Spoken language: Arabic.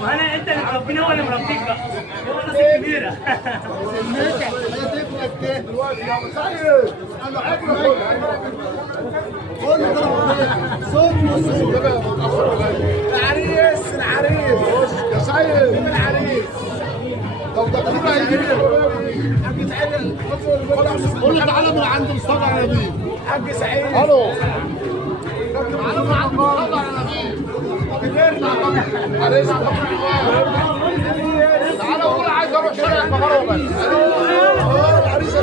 وانا انت اللي مربيني هو اللي مربيك بقى. هو الناس الكبيره. دلوقتي يا سيد انا عجبك العريس العريس يا سيد مين العريس؟ لو دكتور هيجي قول له تعالى من عند مصطفى على نبيل حاج سعيد. الو تعالى من عند مصطفى على نبيل كبرنا عريس تعالى قول عايز اروح شارع المغرب بس. العريس